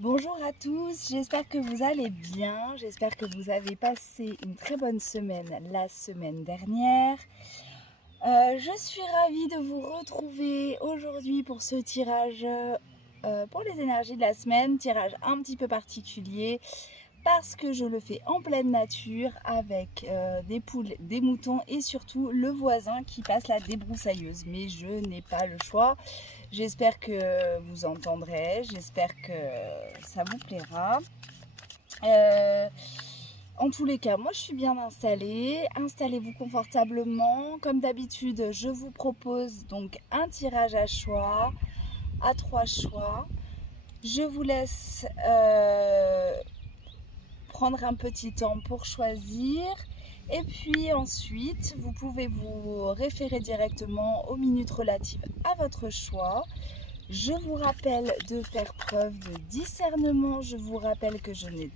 Bonjour à tous, j'espère que vous allez bien, j'espère que vous avez passé une très bonne semaine la semaine dernière. Je suis ravie de vous retrouver aujourd'hui pour ce tirage pour les énergies de la semaine, tirage un petit peu particulier parce que je le fais en pleine nature avec des poules, des moutons et surtout le voisin qui passe la débroussailleuse. Mais je n'ai pas le choix. J'espère que vous entendrez, j'espère que ça vous plaira. En tous les cas, moi je suis bien installée. Installez-vous confortablement. Comme d'habitude, je vous propose donc un tirage à choix, à 3 choix. Je vous laisse prendre un petit temps pour choisir. Et puis ensuite, vous pouvez vous référer directement aux minutes relatives à votre choix. Je vous rappelle de faire preuve de discernement. Je vous rappelle que je ne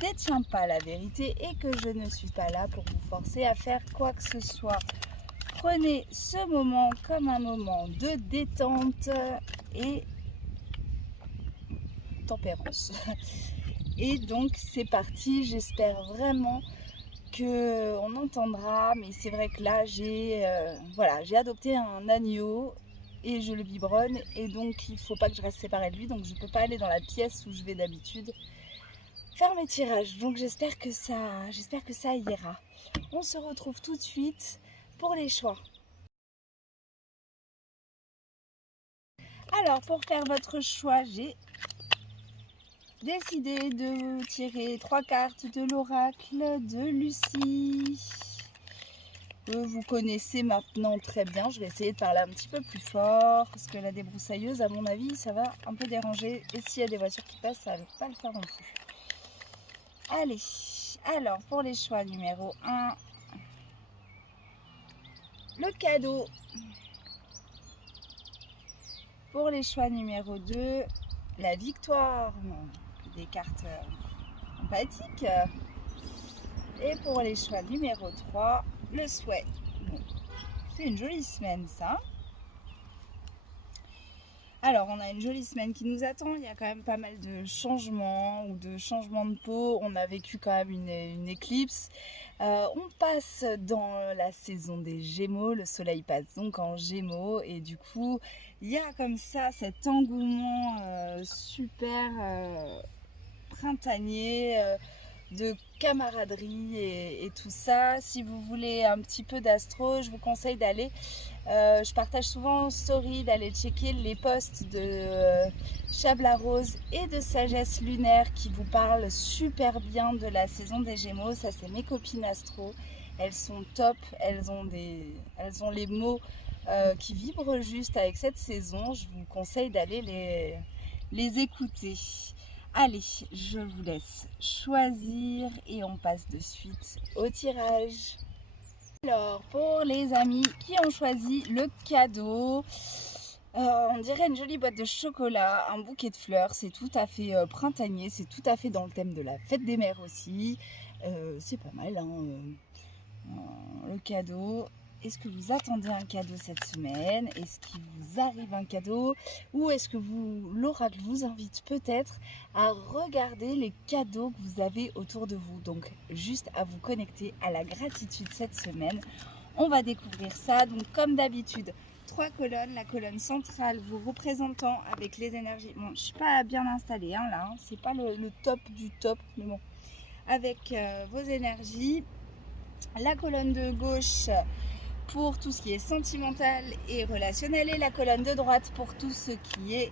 détiens pas la vérité et que je ne suis pas là pour vous forcer à faire quoi que ce soit. Prenez ce moment comme un moment de détente et tempérance. Et donc c'est parti, j'espère vraiment qu'on entendra, mais c'est vrai que là j'ai adopté un agneau et je le biberonne et donc il ne faut pas que je reste séparée de lui, donc je ne peux pas aller dans la pièce où je vais d'habitude faire mes tirages, donc j'espère que ça ira. On se retrouve tout de suite pour les choix. Alors pour faire votre choix, j'ai décidé de tirer 3 cartes de l'oracle de Lucie. Vous connaissez maintenant très bien. Je vais essayer de parler un petit peu plus fort parce que la débroussailleuse, à mon avis, ça va un peu déranger. Et s'il y a des voitures qui passent, ça ne va pas le faire non plus. Allez, alors pour les choix numéro 1, le cadeau. Pour les choix numéro 2, la victoire. Des cartes empathiques. Et pour les choix numéro 3, le souhait. Bon, c'est une jolie semaine ça. Alors, on a une jolie semaine qui nous attend. Il y a quand même pas mal de changements ou de changements de peau. On a vécu quand même une éclipse. On passe dans la saison des Gémeaux. Le soleil passe donc en Gémeaux. Et du coup, il y a comme ça cet engouement super printanier. De camaraderie et tout ça. Si vous voulez un petit peu d'astro, je vous conseille d'aller je partage souvent en story d'aller checker les posts de Chabla Rose et de Sagesse Lunaire qui vous parlent super bien de la saison des Gémeaux. Ça, c'est mes copines astro. Elles sont top. Elles ont les mots qui vibrent juste avec cette saison. Je vous conseille d'aller les écouter. Allez, je vous laisse choisir et on passe de suite au tirage. Alors, pour les amis qui ont choisi le cadeau, on dirait une jolie boîte de chocolat, un bouquet de fleurs, c'est tout à fait printanier, c'est tout à fait dans le thème de la fête des mères aussi. C'est pas mal, hein, le cadeau. Est-ce que vous attendez un cadeau cette semaine? Est-ce qu'il vous arrive un cadeau? Ou est-ce que l'oracle vous invite peut-être à regarder les cadeaux que vous avez autour de vous? Donc, juste à vous connecter à la gratitude cette semaine. On va découvrir ça. Donc, comme d'habitude, 3 colonnes. La colonne centrale vous représentant avec les énergies. Bon, je ne suis pas bien installée hein, là. Hein. C'est pas le top du top. Mais bon, avec vos énergies. La colonne de gauche pour tout ce qui est sentimental et relationnel et la colonne de droite pour tout ce qui est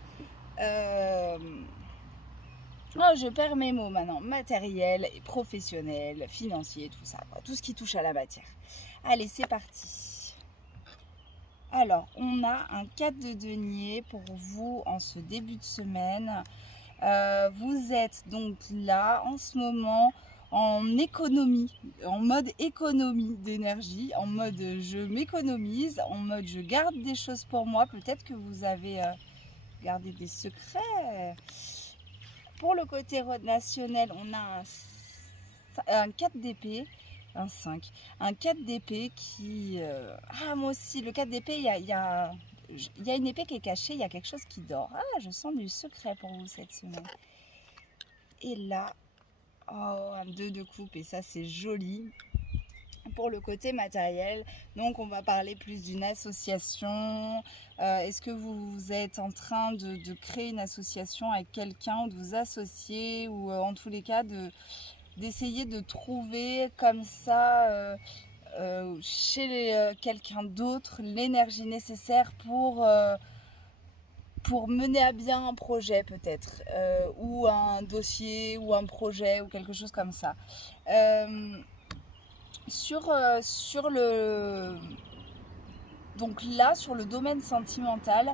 je perds mes mots maintenant, matériel, professionnel, financier, tout ça, quoi. Tout ce qui touche à la matière. Allez, c'est parti. Alors, on a un 4 de denier pour vous en ce début de semaine. Vous êtes donc là en ce moment en économie, en mode économie d'énergie, en mode je m'économise, en mode je garde des choses pour moi. Peut-être que vous avez gardé des secrets. Pour le côté relationnel, on a un 4 d'épée, un 5, un 4 d'épée qui... moi aussi, le 4 d'épée, il y a une épée qui est cachée, il y a quelque chose qui dort. Ah, je sens du secret pour vous cette semaine. Et là, oh, un 2 de coupe, et ça c'est joli. Pour le côté matériel, donc on va parler plus d'une association. Est-ce que vous êtes en train de créer une association avec quelqu'un, ou de vous associer, ou en tous les cas d'essayer de trouver comme ça chez quelqu'un d'autre l'énergie nécessaire pour mener à bien un projet peut-être, ou un dossier, ou un projet, ou quelque chose comme ça. Sur le... Donc là, sur le domaine sentimental,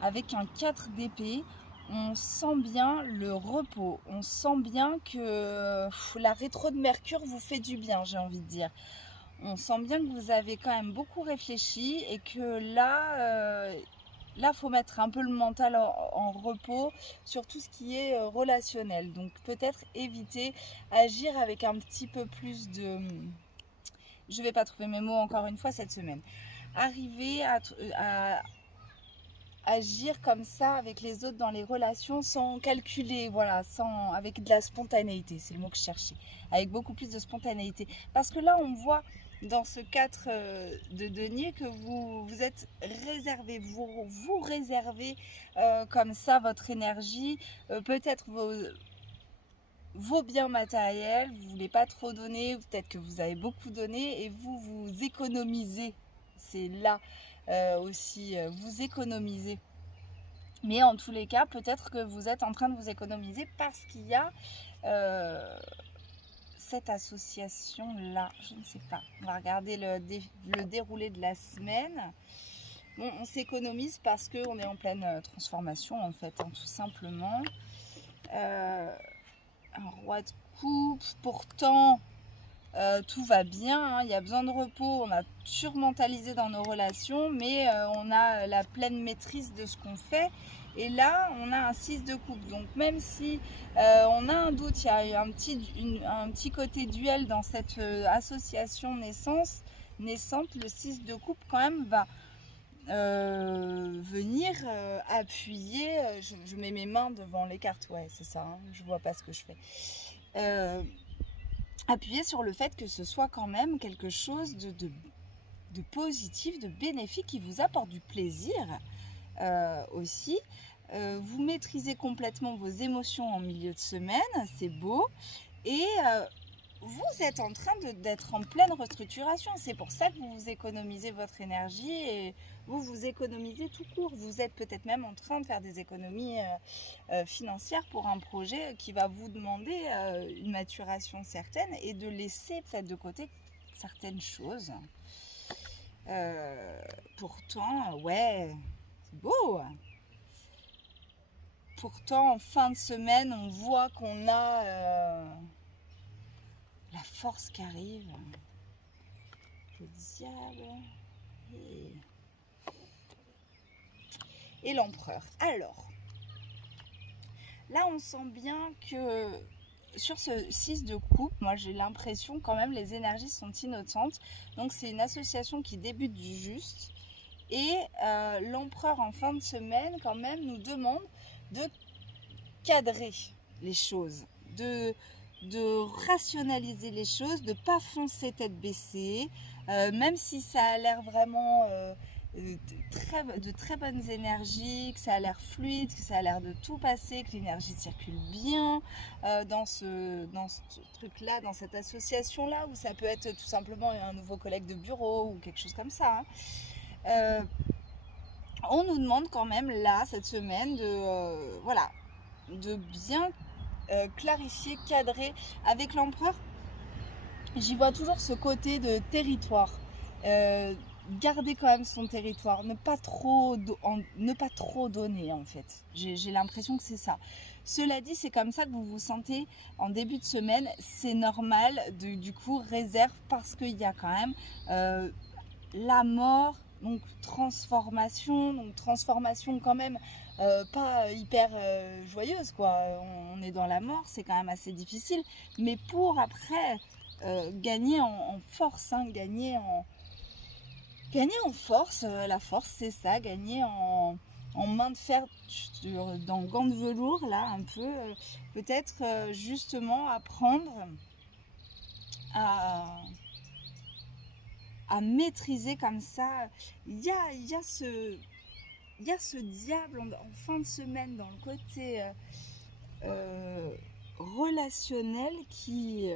avec un 4 d'épée, on sent bien le repos. On sent bien que la rétro de Mercure vous fait du bien, j'ai envie de dire. On sent bien que vous avez quand même beaucoup réfléchi et que là, faut mettre un peu le mental en repos sur tout ce qui est relationnel. Donc peut-être éviter, agir avec un petit peu plus de... Je vais pas trouver mes mots encore une fois cette semaine. Arriver à agir comme ça avec les autres dans les relations sans calculer, voilà, avec de la spontanéité, c'est le mot que je cherchais, avec beaucoup plus de spontanéité. Parce que là, on voit dans ce 4 de denier que vous êtes réservé, vous réservez comme ça votre énergie, peut-être vos biens matériels, vous ne voulez pas trop donner, peut-être que vous avez beaucoup donné et vous économisez. C'est là aussi, vous économisez. Mais en tous les cas, peut-être que vous êtes en train de vous économiser parce qu'il y a cette association-là. Je ne sais pas. On va regarder le déroulé de la semaine. Bon, on s'économise parce qu'on est en pleine transformation, en fait, hein, tout simplement. Un roi de coupe, pourtant tout va bien, hein, il y a besoin de repos, on a surmentalisé dans nos relations, mais on a la pleine maîtrise de ce qu'on fait. Et là, on a un 6 de coupe, donc même si on a un doute, il y a un petit côté duel dans cette association naissante, le 6 de coupe quand même va venir appuyer, je mets mes mains devant les cartes, ouais c'est ça, hein, je vois pas ce que je fais, appuyer sur le fait que ce soit quand même quelque chose de positif, de bénéfique, qui vous apporte du plaisir aussi. Vous maîtrisez complètement vos émotions en milieu de semaine, c'est beau, et vous êtes en train d'être en pleine restructuration. C'est pour ça que vous économisez votre énergie et vous économisez tout court. Vous êtes peut-être même en train de faire des économies financières pour un projet qui va vous demander une maturation certaine et de laisser peut-être de côté certaines choses. Pourtant, ouais, c'est beau. Pourtant, en fin de semaine, on voit qu'on a... la force qui arrive, le diable et l'empereur. Alors, là on sent bien que sur ce 6 de coupe, moi j'ai l'impression quand même les énergies sont innocentes. Donc c'est une association qui débute du juste. Et l'empereur en fin de semaine quand même nous demande de cadrer les choses, de rationaliser les choses, de ne pas foncer tête baissée, même si ça a l'air vraiment de très bonnes énergies, que ça a l'air fluide, que ça a l'air de tout passer, que l'énergie circule bien dans ce truc-là, dans cette association-là, où ça peut être tout simplement un nouveau collègue de bureau ou quelque chose comme ça. Hein. On nous demande quand même là, cette semaine, de bien clarifier, cadrer. Avec l'empereur, j'y vois toujours ce côté de territoire, garder quand même son territoire, ne pas trop donner en fait. J'ai l'impression que c'est ça. Cela dit, c'est comme ça que vous vous sentez en début de semaine, c'est normal, du coup réserve, parce qu'il y a quand même la mort, donc transformation quand même pas hyper joyeuse quoi. On est dans la mort, c'est quand même assez difficile, mais pour après gagner en force, hein, gagner en force, la force c'est ça, gagner en en main de fer dans gants de velours, là, un peu, peut-être justement apprendre à maîtriser comme ça. Il y a ce diable en fin de semaine dans le côté relationnel qui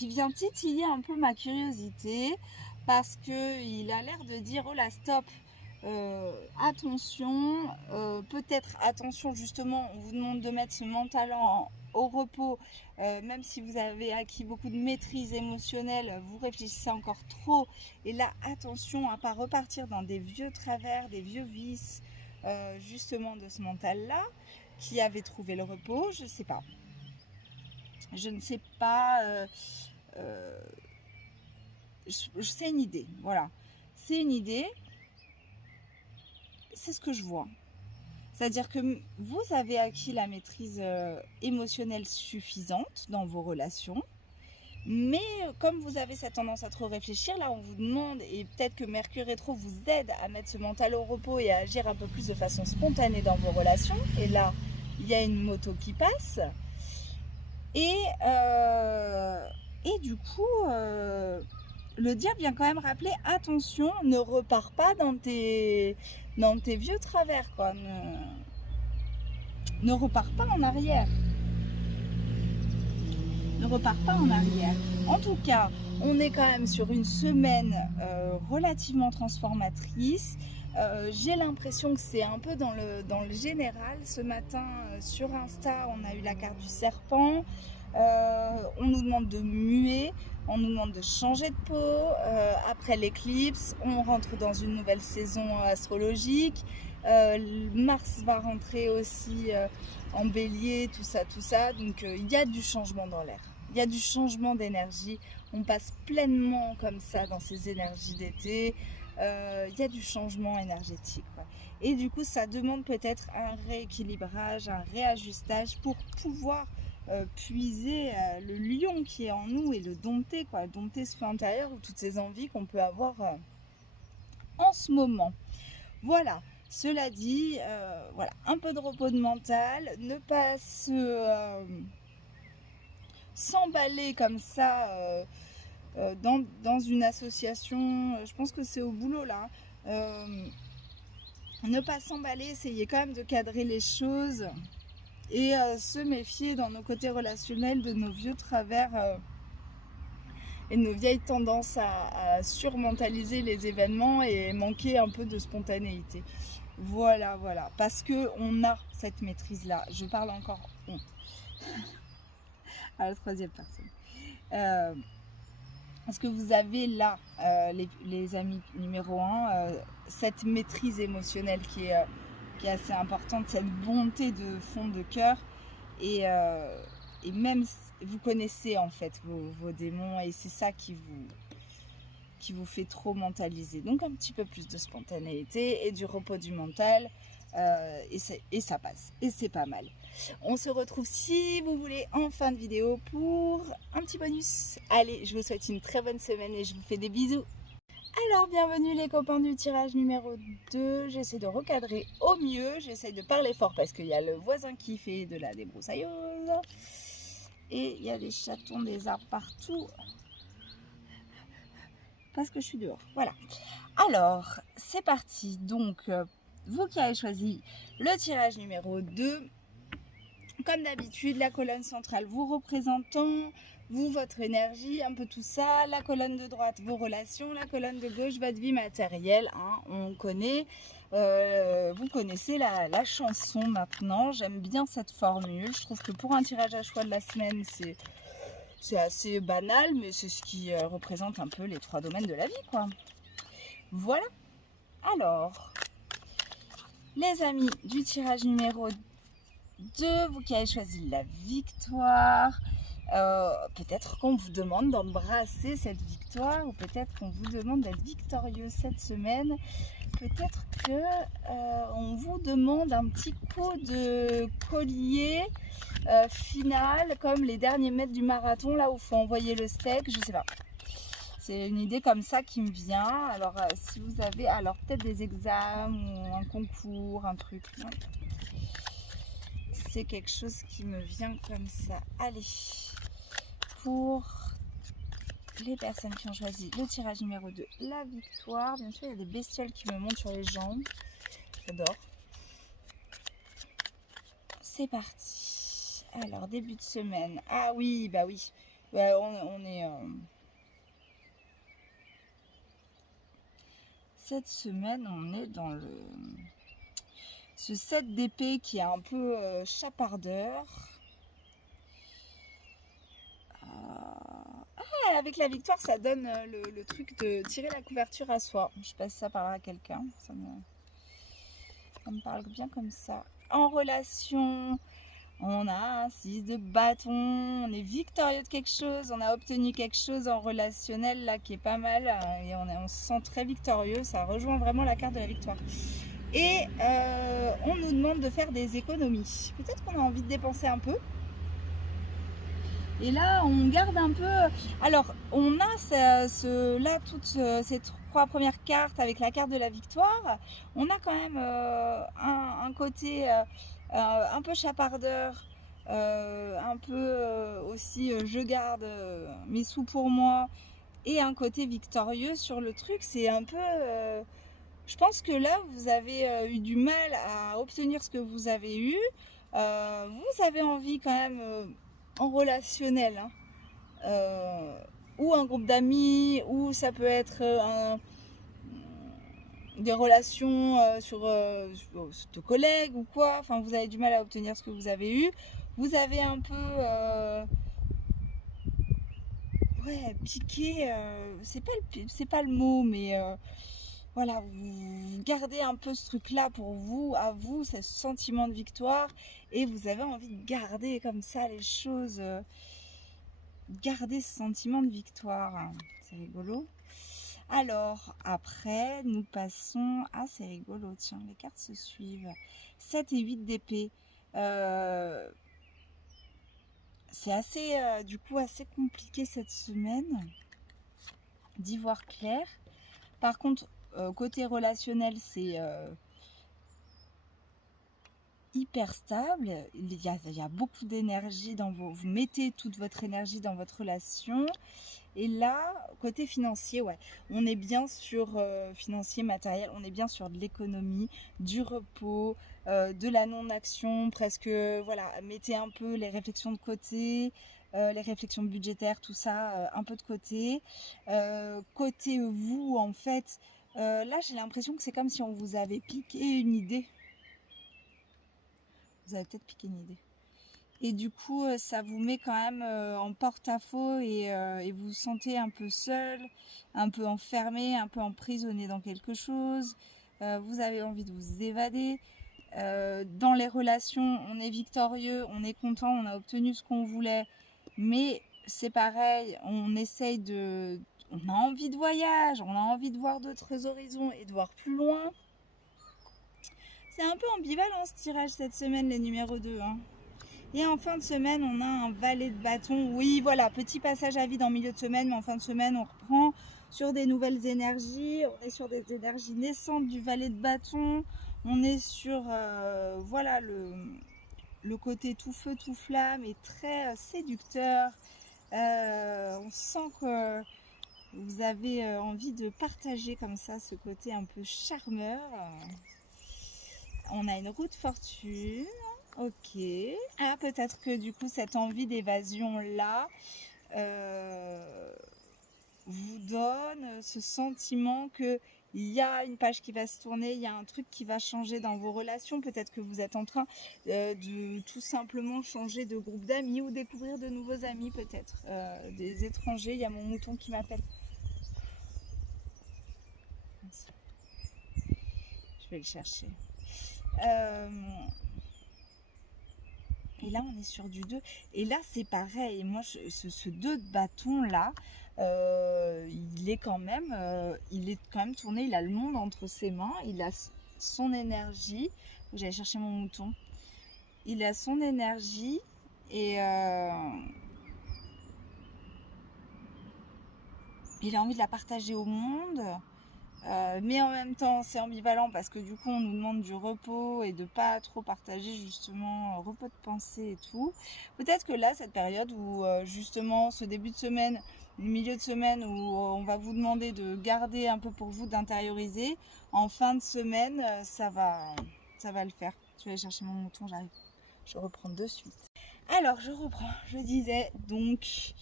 vient titiller un peu ma curiosité, parce qu'il a l'air de dire oh là stop, attention, peut-être attention justement, on vous demande de mettre ce mental au repos, même si vous avez acquis beaucoup de maîtrise émotionnelle, vous réfléchissez encore trop, et là attention à ne pas repartir dans des vieux travers, des vieux vices justement de ce mental-là, qui avait trouvé le repos, je ne sais pas. Je ne sais pas, c'est une idée, voilà, c'est une idée, c'est ce que je vois. C'est-à-dire que vous avez acquis la maîtrise émotionnelle suffisante dans vos relations, mais comme vous avez cette tendance à trop réfléchir, là on vous demande, et peut-être que Mercure rétro vous aide à mettre ce mental au repos et à agir un peu plus de façon spontanée dans vos relations, et là il y a une moto qui passe, et du coup le diable vient quand même rappeler attention, ne repars pas dans tes vieux travers, quoi. Ne repars pas en arrière. Ne repars pas en arrière. En tout cas, on est quand même sur une semaine relativement transformatrice. J'ai l'impression que c'est un peu dans le général. Ce matin, sur Insta, on a eu la carte du serpent. On nous demande de muer, on nous demande de changer de peau. Après l'éclipse, on rentre dans une nouvelle saison astrologique. Mars va rentrer aussi en bélier, tout ça. Donc il y a du changement dans l'air. Il y a du changement d'énergie. On passe pleinement comme ça dans ces énergies d'été. Il y a du changement énergétique, quoi. Et du coup, ça demande peut-être un rééquilibrage, un réajustage pour pouvoir puiser le lion qui est en nous et le dompter, quoi. Dompter ce feu intérieur ou toutes ces envies qu'on peut avoir en ce moment. Voilà. Cela dit, voilà, un peu de repos de mental, ne pas s'emballer comme ça dans une association, je pense que c'est au boulot là, ne pas s'emballer, essayer quand même de cadrer les choses et se méfier dans nos côtés relationnels de nos vieux travers et de nos vieilles tendances à surmentaliser les événements et manquer un peu de spontanéité. Voilà, parce que on a cette maîtrise-là. Je parle encore à la troisième personne. Parce que vous avez là, les amis numéro 1, cette maîtrise émotionnelle qui est assez importante, cette bonté de fond de cœur, et même vous connaissez en fait vos démons, et c'est ça qui vous fait trop mentaliser. Donc un petit peu plus de spontanéité et du repos du mental, et ça passe, et c'est pas mal. On se retrouve, si vous voulez, en fin de vidéo pour un petit bonus. Allez, je vous souhaite une très bonne semaine et je vous fais des bisous. Alors, bienvenue les copains du tirage numéro 2. J'essaie de recadrer au mieux, j'essaie de parler fort parce qu'il y a le voisin qui fait de la débroussailleuse et il y a des chatons des arbres partout parce que je suis dehors. Voilà. Alors, c'est parti. Donc, vous qui avez choisi le tirage numéro 2, comme d'habitude, la colonne centrale vous représentant, vous, votre énergie, un peu tout ça. La colonne de droite, vos relations. La colonne de gauche, votre vie matérielle. Hein, on connaît, vous connaissez la chanson maintenant. J'aime bien cette formule. Je trouve que pour un tirage à choix de la semaine, c'est assez banal, mais c'est ce qui représente un peu les 3 domaines de la vie, quoi. Voilà. Alors, les amis du tirage numéro 2, vous qui avez choisi la victoire, peut-être qu'on vous demande d'embrasser cette victoire, ou peut-être qu'on vous demande d'être victorieux cette semaine, peut-être que on vous demande un petit coup de collier final, comme les derniers mètres du marathon, là où il faut envoyer le steak, je sais pas. C'est une idée comme ça qui me vient. Alors, si vous avez alors peut-être des examens ou un concours, un truc. Non, c'est quelque chose qui me vient comme ça. Allez, pour les personnes qui ont choisi le tirage numéro 2, la victoire. Bien sûr, il y a des bestioles qui me montent sur les jambes. J'adore. C'est parti. Alors, début de semaine. Ah oui, bah oui. Bah, on est... Cette semaine, on est dans ce 7 d'épée qui est un peu chapardeur. Avec la victoire, ça donne le truc de tirer la couverture à soi. Je passe ça par là à quelqu'un. Ça me parle bien comme ça. En relation, on a un 6 de bâton. On est victorieux de quelque chose. On a obtenu quelque chose en relationnel là qui est pas mal. Et on se sent très victorieux. Ça rejoint vraiment la carte de la victoire. Et on nous demande de faire des économies. Peut-être qu'on a envie de dépenser un peu. Et là, on garde un peu... Alors, on a là toutes ces 3 premières cartes avec la carte de la victoire. On a quand même un côté un peu chapardeur, un peu aussi je garde mes sous pour moi, et un côté victorieux sur le truc. C'est un peu... je pense que là, vous avez eu du mal à obtenir ce que vous avez eu. Vous avez envie quand même... en relationnel, hein. Ou un groupe d'amis, ou ça peut être des relations sur de collègues ou quoi. Enfin, vous avez du mal à obtenir ce que vous avez eu. Vous avez un peu piqué, c'est pas le mot, mais voilà, vous gardez un peu ce truc-là pour vous, à vous, ce sentiment de victoire, et vous avez envie de garder comme ça les choses, garder ce sentiment de victoire. C'est rigolo. Alors, après, nous passons... Ah, c'est rigolo, tiens, les cartes se suivent. 7 et 8 d'épée. C'est assez, du coup, assez compliqué cette semaine d'y voir clair. Par contre, côté relationnel, c'est hyper stable. Il y a beaucoup d'énergie dans vous mettez toute votre énergie dans votre relation. Et là, côté financier, ouais, on est bien sur financier, matériel, on est bien sur de l'économie, du repos, de la non-action, presque, voilà, mettez un peu les réflexions de côté, les réflexions budgétaires, tout ça, un peu de côté. Côté vous, en fait, là, j'ai l'impression que c'est comme si on vous avait piqué une idée. Vous avez peut-être piqué une idée. Et du coup, ça vous met quand même en porte-à-faux et vous vous sentez un peu seul, un peu enfermé, un peu emprisonné dans quelque chose. Vous avez envie de vous évader. Dans les relations, on est victorieux, on est content, on a obtenu ce qu'on voulait. Mais c'est pareil, on essaye de... On a envie de voyage, on a envie de voir d'autres horizons et de voir plus loin. C'est un peu ambivalent ce tirage cette semaine, les numéros 2. Hein. Et en fin de semaine, on a un valet de bâton. Oui, voilà, petit passage à vide en milieu de semaine, mais en fin de semaine, on reprend sur des nouvelles énergies. On est sur des énergies naissantes du valet de bâton. On est sur, voilà, le côté tout feu, tout flamme et très séducteur. On sent que vous avez envie de partager comme ça ce côté un peu charmeur. On a une roue de fortune. Ok. Ah, peut-être que du coup, cette envie d'évasion-là vous donne ce sentiment que il y a une page qui va se tourner, il y a un truc qui va changer dans vos relations. Peut-être que vous êtes en train de tout simplement changer de groupe d'amis ou découvrir de nouveaux amis, peut-être. Des étrangers. Il y a mon mouton qui m'appelle. Je vais le chercher. Et là, on est sur du 2. Et là, c'est pareil. Moi, ce 2 de bâton là, il est quand même tourné. Il a le monde entre ses mains. Il a son énergie. J'allais chercher mon mouton. Il a son énergie et il a envie de la partager au monde. Mais en même temps, c'est ambivalent parce que du coup, on nous demande du repos et de pas trop partager justement repos de pensée et tout. Peut-être que là, cette période où justement ce début de semaine, le milieu de semaine où on va vous demander de garder un peu pour vous, d'intérioriser, en fin de semaine, ça va le faire. Je vais aller chercher mon mouton, j'arrive. Je reprends de suite. Alors, je reprends. Je disais donc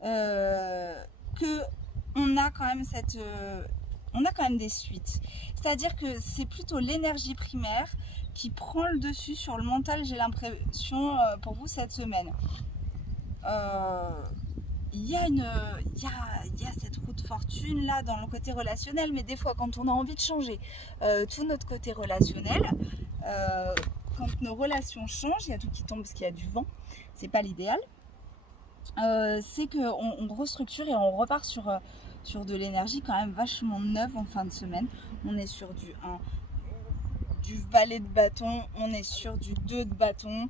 que on a quand même on a quand même des suites. C'est-à-dire que c'est plutôt l'énergie primaire qui prend le dessus sur le mental, j'ai l'impression, pour vous cette semaine. Il y a cette roue de fortune là dans le côté relationnel, mais des fois quand on a envie de changer tout notre côté relationnel, quand nos relations changent, il y a tout qui tombe parce qu'il y a du vent, c'est pas l'idéal. C'est qu'on restructure et on repart sur de l'énergie quand même vachement neuve en fin de semaine. On est sur du valet de bâton, on est sur du 2 de bâton.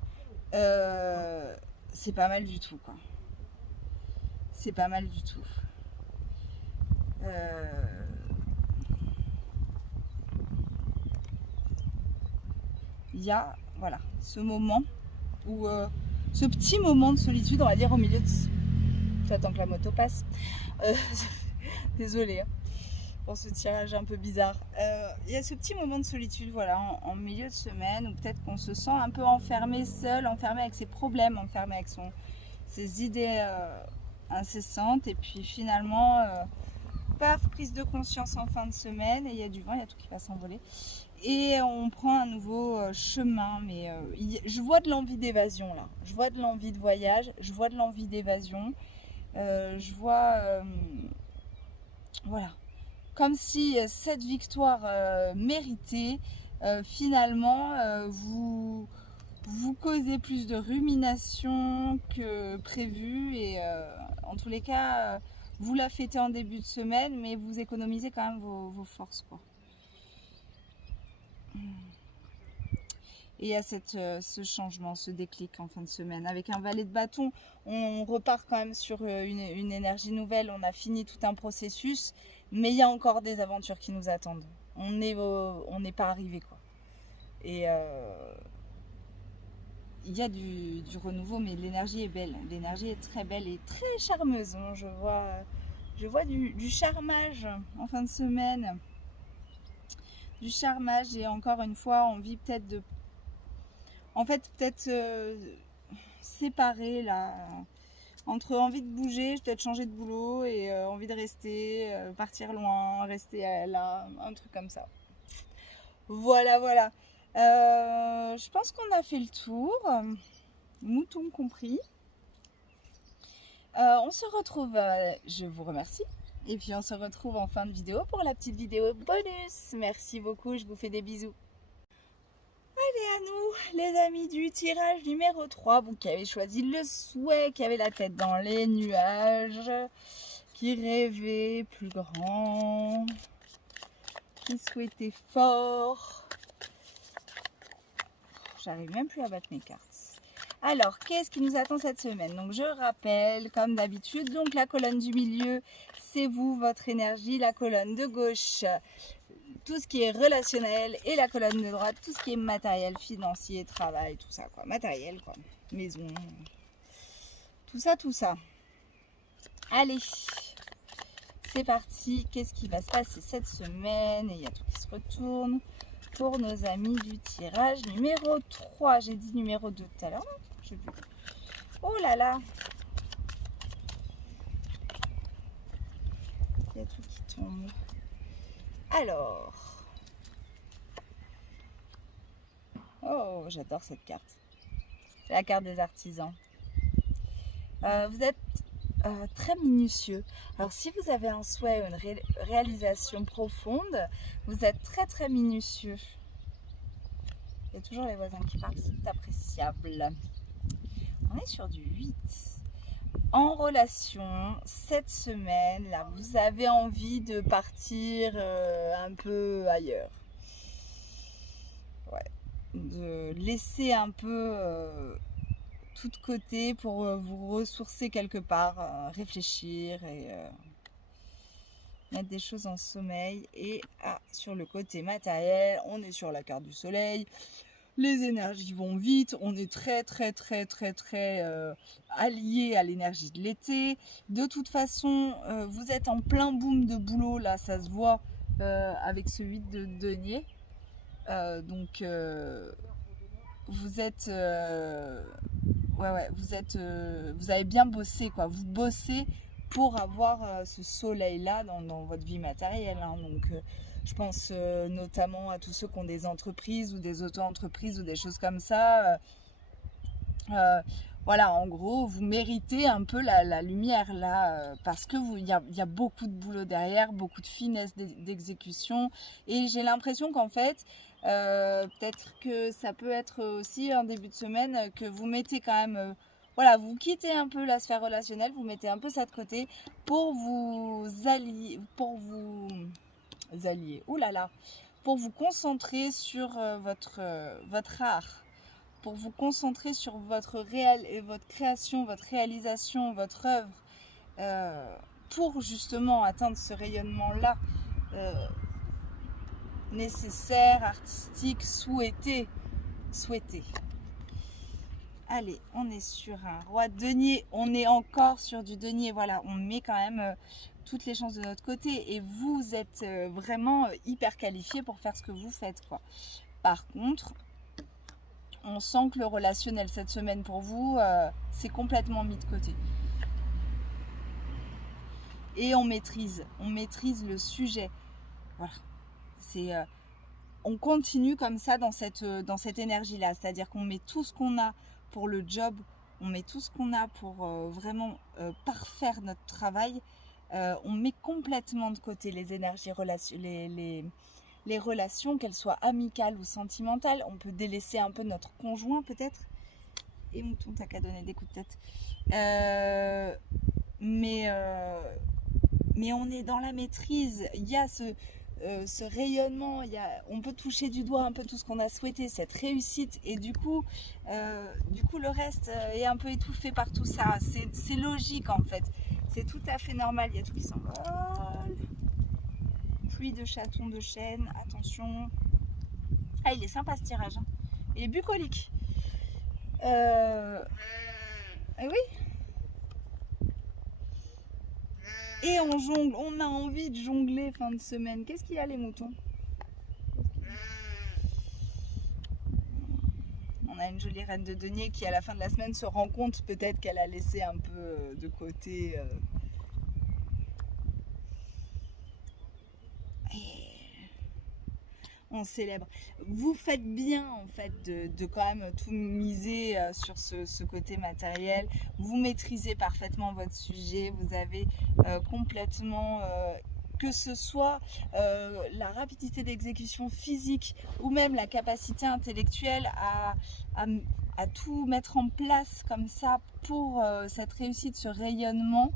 C'est pas mal du tout, quoi. C'est pas mal du tout. Il y a, voilà, ce moment où... ce petit moment de solitude, on va dire, au milieu de... J'attends que la moto passe. Désolée hein, pour ce tirage un peu bizarre. Il y a ce petit moment de solitude, voilà, en milieu de semaine, où peut-être qu'on se sent un peu enfermé seul, enfermé avec ses problèmes, enfermé avec ses idées incessantes. Et puis finalement, paf, prise de conscience en fin de semaine, et il y a du vent, il y a tout qui va s'envoler. Et on prend un nouveau chemin, mais je vois de l'envie d'évasion là. Je vois de l'envie de voyage, je vois de l'envie d'évasion. Je vois, voilà, comme si cette victoire méritée, finalement, vous causez plus de rumination que prévu. Et en tous les cas, vous la fêtez en début de semaine, mais vous économisez quand même vos forces, quoi. Et il y a ce changement, ce déclic en fin de semaine. Avec un valet de bâton, on repart quand même sur une énergie nouvelle. On a fini tout un processus, mais il y a encore des aventures qui nous attendent. On n'est pas arrivé, quoi. Et il y a du renouveau, mais l'énergie est belle. L'énergie est très belle et très charmeuse. Je vois du charmage en fin de semaine. Du charmage, et encore une fois, envie peut-être de... En fait, peut-être séparer là, entre envie de bouger, peut-être changer de boulot, et envie de rester, partir loin, rester là, un truc comme ça. Voilà, voilà. Je pense qu'on a fait le tour, mouton compris. On se retrouve, je vous remercie. Et puis on se retrouve en fin de vidéo pour la petite vidéo bonus. Merci beaucoup, je vous fais des bisous. Allez à nous, les amis du tirage numéro 3, vous qui avez choisi le souhait, qui avait la tête dans les nuages, qui rêvait plus grand, qui souhaitait fort. J'arrive même plus à battre mes cartes. Alors, qu'est-ce qui nous attend cette semaine? Donc, je rappelle, comme d'habitude, donc la colonne du milieu, c'est vous, votre énergie. La colonne de gauche, tout ce qui est relationnel, et la colonne de droite, tout ce qui est matériel, financier, travail, tout ça, quoi. Matériel, quoi. Maison, tout ça, tout ça. Allez, c'est parti. Qu'est-ce qui va se passer cette semaine? Et il y a tout qui se retourne pour nos amis du tirage numéro 3. J'ai dit numéro 2 tout à l'heure. Oh là là, il y a tout qui tombe. Alors, oh, j'adore cette carte. C'est la carte des artisans. Vous êtes très minutieux. Alors, si vous avez un souhait ou une réalisation profonde, vous êtes très très minutieux. Il y a toujours les voisins qui parlent, c'est appréciable. On est sur du 8. En relation, cette semaine, là, vous avez envie de partir un peu ailleurs. Ouais. De laisser un peu tout de côté pour vous ressourcer quelque part, réfléchir. Et mettre des choses en sommeil. Et sur le côté matériel, on est sur la carte du soleil. Les énergies vont vite, on est très allié à l'énergie de l'été. De toute façon, vous êtes en plein boom de boulot, là ça se voit avec ce 8 de denier. Donc vous êtes vous avez bien bossé quoi. Vous bossez pour avoir ce soleil là dans votre vie matérielle, hein. Donc je pense notamment à tous ceux qui ont des entreprises ou des auto-entreprises ou des choses comme ça. Voilà, en gros, vous méritez un peu la lumière là, parce que il y a beaucoup de boulot derrière, beaucoup de finesse d'exécution. Et j'ai l'impression qu'en fait, peut-être que ça peut être aussi un début de semaine que vous mettez quand même... voilà, vous quittez un peu la sphère relationnelle, vous mettez un peu ça de côté pour vous allier, pour vous concentrer sur votre art, pour vous concentrer sur votre création, votre réalisation, votre œuvre, pour justement atteindre ce rayonnement-là nécessaire, artistique, souhaité. Allez, on est sur un roi de denier, on est encore sur du denier, voilà, on met quand même toutes les chances de notre côté et vous êtes vraiment hyper qualifié pour faire ce que vous faites, quoi. Par contre, on sent que le relationnel cette semaine pour vous, c'est complètement mis de côté. Et on maîtrise le sujet. Voilà. On continue comme ça dans cette énergie-là. C'est-à-dire qu'on met tout ce qu'on a pour le job, on met tout ce qu'on a pour vraiment parfaire notre travail. On met complètement de côté les énergies les relations, qu'elles soient amicales ou sentimentales. On peut délaisser un peu notre conjoint peut-être. Et mouton, t'as qu'à donner des coups de tête. Mais on est dans la maîtrise. Il y a ce rayonnement, on peut toucher du doigt un peu tout ce qu'on a souhaité, cette réussite. Et du coup le reste est un peu étouffé par tout ça. C'est logique en fait. C'est tout à fait normal. Il y a tout qui s'envole. Pluie de chatons de chêne, attention. Ah, il est sympa ce tirage, hein. Il est bucolique. Oui. Et on jongle, on a envie de jongler fin de semaine. Qu'est-ce qu'il y a les moutons? On a une jolie reine de denier qui à la fin de la semaine se rend compte peut-être qu'elle a laissé un peu de côté on célèbre. Vous faites bien en fait de quand même tout miser sur ce côté matériel. Vous maîtrisez parfaitement votre sujet. Vous avez complètement, que ce soit la rapidité d'exécution physique ou même la capacité intellectuelle à tout mettre en place comme ça pour cette réussite, ce rayonnement.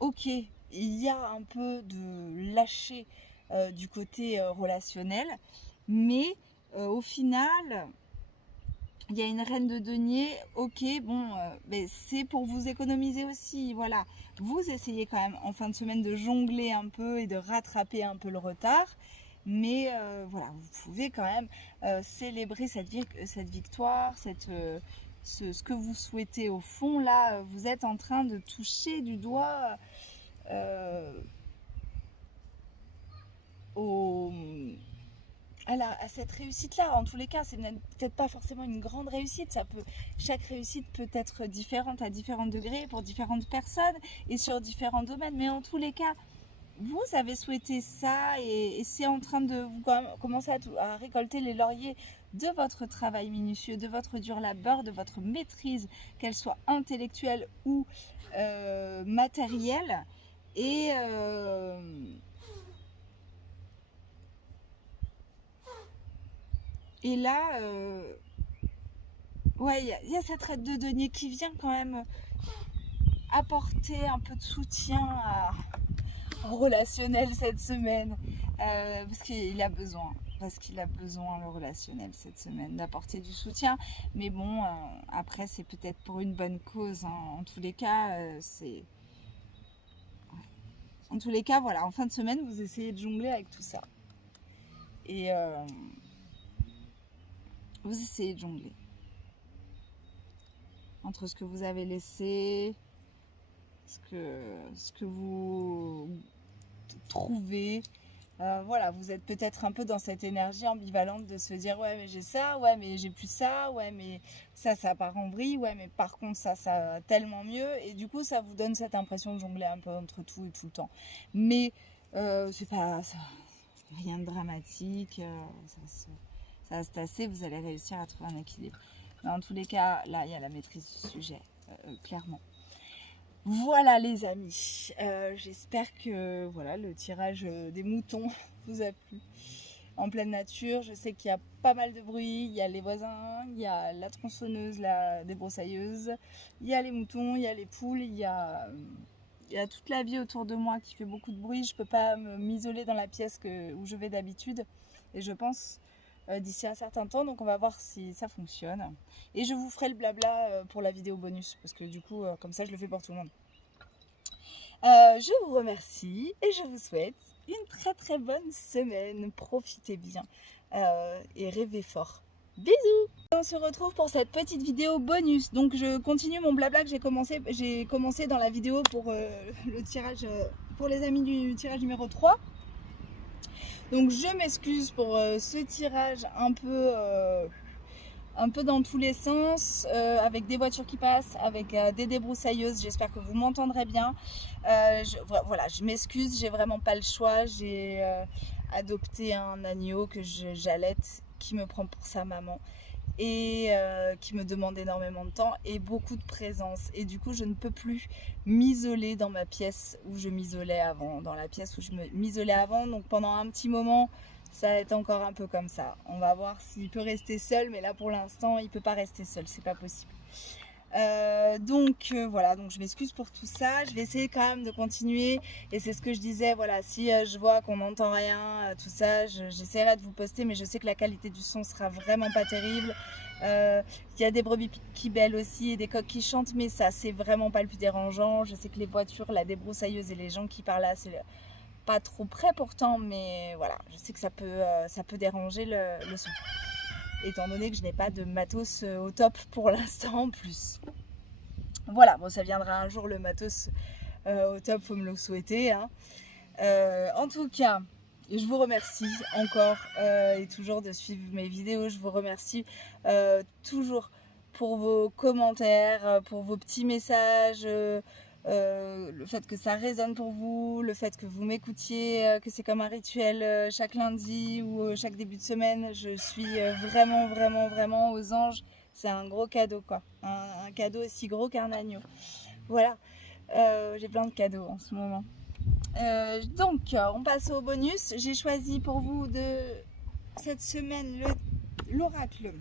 Ok, il y a un peu de lâcher du côté relationnel, mais au final il y a une reine de denier, ok, bon, mais c'est pour vous économiser aussi, voilà, vous essayez quand même en fin de semaine de jongler un peu et de rattraper un peu le retard, mais voilà, vous pouvez quand même célébrer cette victoire, ce que vous souhaitez au fond. Là vous êtes en train de toucher du doigt à cette réussite-là. En tous les cas, c'est peut-être pas forcément une grande réussite. Chaque réussite peut être différente à différents degrés pour différentes personnes et sur différents domaines. Mais en tous les cas, vous avez souhaité ça et c'est en train de vous commencer à récolter les lauriers de votre travail minutieux, de votre dur labeur, de votre maîtrise, qu'elle soit intellectuelle ou matérielle. Et là, ouais, il y a cette reine de denier qui vient quand même apporter un peu de soutien au relationnel cette semaine. Parce qu'il a besoin. Le relationnel cette semaine, d'apporter du soutien. Mais bon, après, c'est peut-être pour une bonne cause, hein. En tous les cas, c'est... En tous les cas, voilà, en fin de semaine, vous essayez de jongler avec tout ça. Et vous essayez de jongler. Entre ce que vous avez laissé, ce que vous trouvez. Voilà, vous êtes peut-être un peu dans cette énergie ambivalente de se dire ouais mais j'ai ça, ouais mais j'ai plus ça, ouais mais ça part en vrille, ouais mais par contre ça va tellement mieux, et du coup ça vous donne cette impression de jongler un peu entre tout et tout le temps. Mais c'est pas ça, rien de dramatique, ça va se tasser, vous allez réussir à trouver un équilibre. Mais en tous les cas, là il y a la maîtrise du sujet, clairement. Voilà les amis, j'espère que voilà, le tirage des moutons vous a plu. En pleine nature, je sais qu'il y a pas mal de bruit, il y a les voisins, il y a la tronçonneuse, la débroussailleuse, il y a les moutons, il y a les poules, il y a toute la vie autour de moi qui fait beaucoup de bruit. Je ne peux pas m'isoler dans la pièce où je vais d'habitude, et je pense d'ici un certain temps, donc on va voir si ça fonctionne, et je vous ferai le blabla pour la vidéo bonus, parce que du coup comme ça je le fais pour tout le monde. Je vous remercie et je vous souhaite une très très bonne semaine. Profitez bien et rêvez fort. Bisous. On se retrouve pour cette petite vidéo bonus. Donc je continue mon blabla que j'ai commencé dans la vidéo pour le tirage, pour les amis du tirage numéro 3. Donc je m'excuse pour ce tirage un peu dans tous les sens, avec des voitures qui passent, avec des débroussailleuses. J'espère que vous m'entendrez bien. Voilà, je m'excuse, j'ai vraiment pas le choix. J'ai adopté un agneau que j'allaite, qui me prend pour sa maman, et qui me demande énormément de temps et beaucoup de présence, et du coup je ne peux plus m'isoler dans ma pièce où je m'isolais avant, dans la pièce où je m'isolais avant. Donc pendant un petit moment ça va être encore un peu comme ça. On va voir s'il peut rester seul, mais là pour l'instant il peut pas rester seul, c'est pas possible. Donc voilà, donc je m'excuse pour tout ça. Je vais essayer quand même de continuer, et c'est ce que je disais, voilà, si je vois qu'on n'entend rien, tout ça, j'essaierai de vous poster, mais je sais que la qualité du son sera vraiment pas terrible. Il y a des brebis qui bêlent aussi et des coqs qui chantent, mais ça c'est vraiment pas le plus dérangeant. Je sais que les voitures, la débroussailleuse et les gens qui parlent là, c'est pas trop près pourtant, mais voilà, je sais que ça peut déranger le son, étant donné que je n'ai pas de matos au top pour l'instant en plus. Voilà, bon, ça viendra un jour, le matos au top, faut me le souhaiter, hein. En tout cas, je vous remercie encore et toujours de suivre mes vidéos. Je vous remercie toujours pour vos commentaires, pour vos petits messages, le fait que ça résonne pour vous, le fait que vous m'écoutiez, que c'est comme un rituel chaque lundi ou chaque début de semaine. Je suis vraiment aux anges. C'est un gros cadeau, quoi, un cadeau aussi gros qu'un agneau. Voilà, j'ai plein de cadeaux en ce moment. Donc on passe au bonus. J'ai choisi pour vous cette semaine l'oracle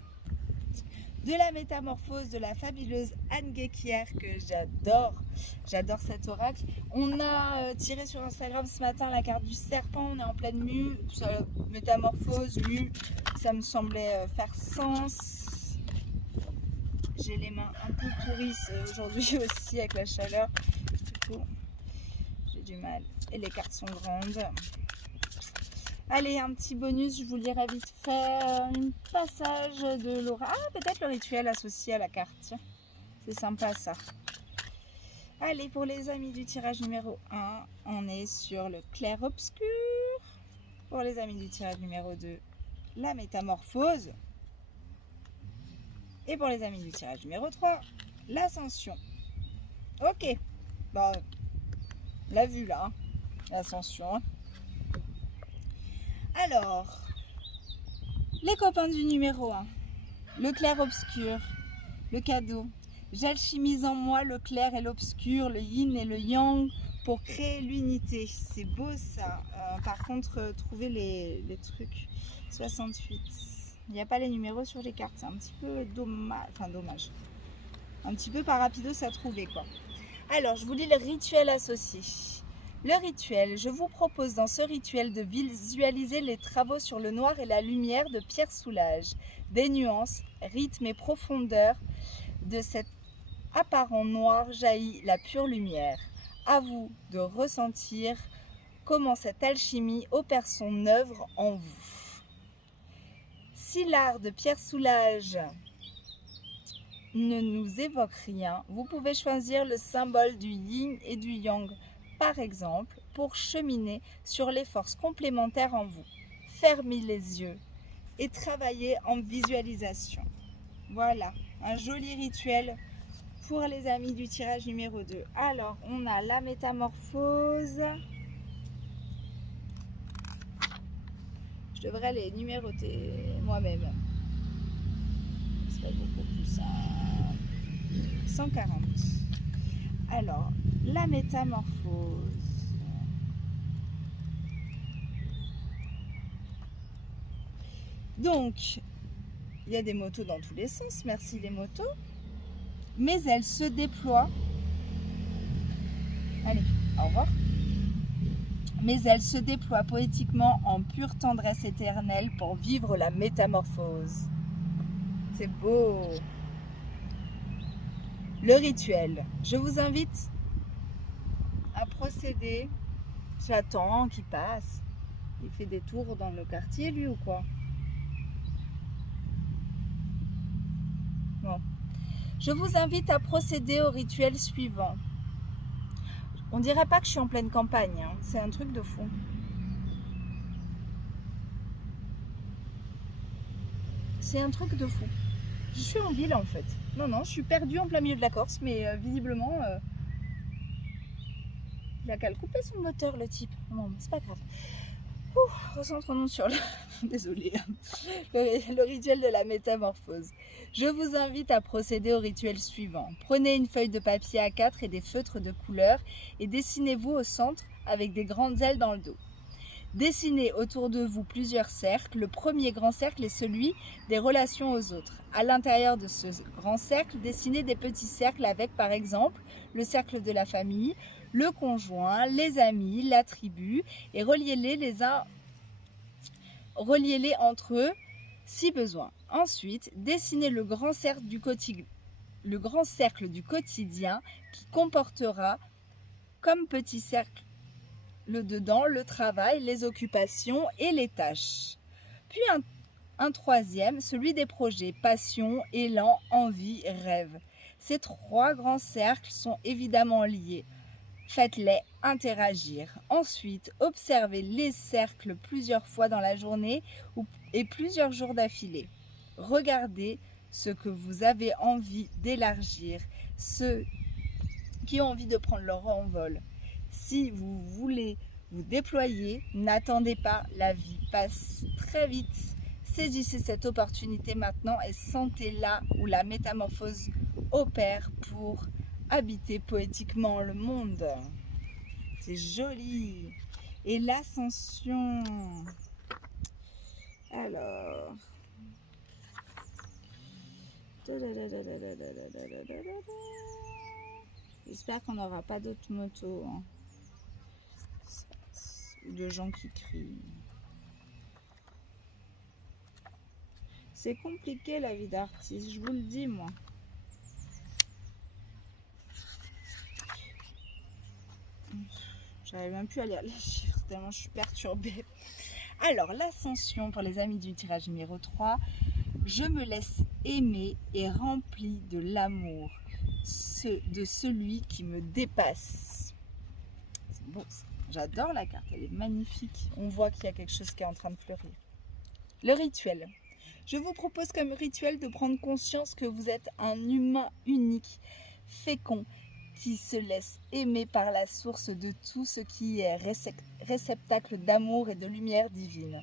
de la métamorphose de la fabuleuse Anne Guéquière, que j'adore. J'adore cet oracle. On a tiré sur Instagram ce matin la carte du serpent. On est en pleine mue, métamorphose, mue, ça me semblait faire sens. J'ai les mains un peu pourries aujourd'hui aussi avec la chaleur, du coup j'ai du mal, et les cartes sont grandes. Allez, un petit bonus, je vous lirai vite fait un passage de Laura. Ah, peut-être le rituel associé à la carte. C'est sympa ça. Allez, pour les amis du tirage numéro 1, on est sur le clair-obscur. Pour les amis du tirage numéro 2, la métamorphose. Et pour les amis du tirage numéro 3, l'ascension. Ok, bon, on l'a vu là, hein, l'ascension. Hein. Alors, les copains du numéro 1, le clair-obscur, le cadeau. J'alchimise en moi le clair et l'obscur, le yin et le yang pour créer l'unité. C'est beau ça. Par contre, trouver les trucs. 68. Il n'y a pas les numéros sur les cartes. C'est un petit peu dommage. Enfin, dommage. Un petit peu par rapidos à trouver, quoi. Alors, je vous lis le rituel associé. Le rituel, je vous propose dans ce rituel de visualiser les travaux sur le noir et la lumière de Pierre Soulages, des nuances, rythme et profondeur de cet apparent noir jaillit la pure lumière. À vous de ressentir comment cette alchimie opère son œuvre en vous. Si l'art de Pierre Soulages ne nous évoque rien, vous pouvez choisir le symbole du yin et du yang, par exemple, pour cheminer sur les forces complémentaires en vous. Fermez les yeux et travaillez en visualisation. Voilà, un joli rituel pour les amis du tirage numéro 2. Alors, on a la métamorphose. Je devrais les numéroter moi-même. Ce serait beaucoup plus simple. 140. Alors, la métamorphose. Donc, il y a des motos dans tous les sens. Merci les motos. Mais elles se déploient. Allez, au revoir. Mais elles se déploient poétiquement en pure tendresse éternelle pour vivre la métamorphose. C'est beau. Le rituel. Je vous invite à procéder. J'attends qu'il passe. Il fait des tours dans le quartier, lui, ou quoi? Bon. Je vous invite à procéder au rituel suivant. On dirait pas que je suis en pleine campagne, hein. C'est un truc de fou. C'est un truc de fou. Je suis en ville en fait. Non, je suis perdue en plein milieu de la Corse, mais visiblement, il a qu'à le couper son moteur, le type. Non, mais c'est pas grave. Recentrons-nous sur le... Désolée. Le rituel de la métamorphose. Je vous invite à procéder au rituel suivant. Prenez une feuille de papier A4 et des feutres de couleur et dessinez-vous au centre avec des grandes ailes dans le dos. Dessinez autour de vous plusieurs cercles. Le premier grand cercle est celui des relations aux autres. À l'intérieur de ce grand cercle, dessinez des petits cercles avec, par exemple, le cercle de la famille, le conjoint, les amis, la tribu, et reliez-les entre eux si besoin. Ensuite, dessinez le grand cercle du quotidien qui comportera comme petit cercle dedans le travail, les occupations et les tâches. Puis un troisième, celui des projets, passion, élan, envie, rêve. Ces trois grands cercles sont évidemment liés. Faites-les interagir. Ensuite, observez les cercles plusieurs fois dans la journée et plusieurs jours d'affilée. Regardez ce que vous avez envie d'élargir, ceux qui ont envie de prendre leur envol. Si vous voulez vous déployer, n'attendez pas, la vie passe très vite. Saisissez cette opportunité maintenant et sentez là où la métamorphose opère pour habiter poétiquement le monde. C'est joli. Et l'ascension. Alors. J'espère qu'on n'aura pas d'autres motos. Hein. Ou de gens qui crient. C'est compliqué la vie d'artiste, je vous le dis moi. J'arrive même plus à lire les chiffres tellement je suis perturbée. Alors, l'ascension pour les amis du tirage numéro 3. Je me laisse aimer et rempli de l'amour de celui qui me dépasse. C'est beau ça. J'adore la carte, elle est magnifique. On voit qu'il y a quelque chose qui est en train de fleurir. Le rituel. Je vous propose comme rituel de prendre conscience que vous êtes un humain unique, fécond, qui se laisse aimer par la source de tout ce qui est réceptacle d'amour et de lumière divine.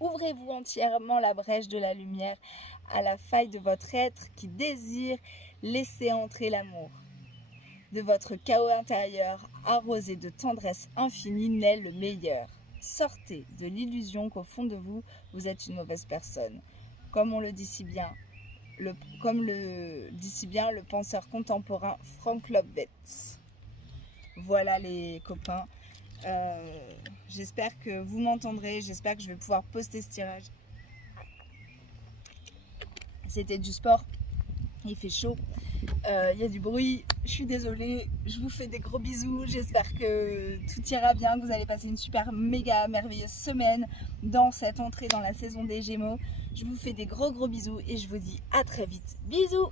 Ouvrez-vous entièrement la brèche de la lumière à la faille de votre être qui désire laisser entrer l'amour. De votre chaos intérieur, arrosé de tendresse infinie, naît le meilleur. Sortez de l'illusion qu'au fond de vous, vous êtes une mauvaise personne. Comme le dit si bien le penseur contemporain Frank Lobvetz. Voilà les copains. J'espère que vous m'entendrez. J'espère que je vais pouvoir poster ce tirage. C'était du sport. Il fait chaud, il y a du bruit, je suis désolée, je vous fais des gros bisous, j'espère que tout ira bien, que vous allez passer une super méga merveilleuse semaine dans cette entrée dans la saison des Gémeaux. Je vous fais des gros bisous et je vous dis à très vite, bisous.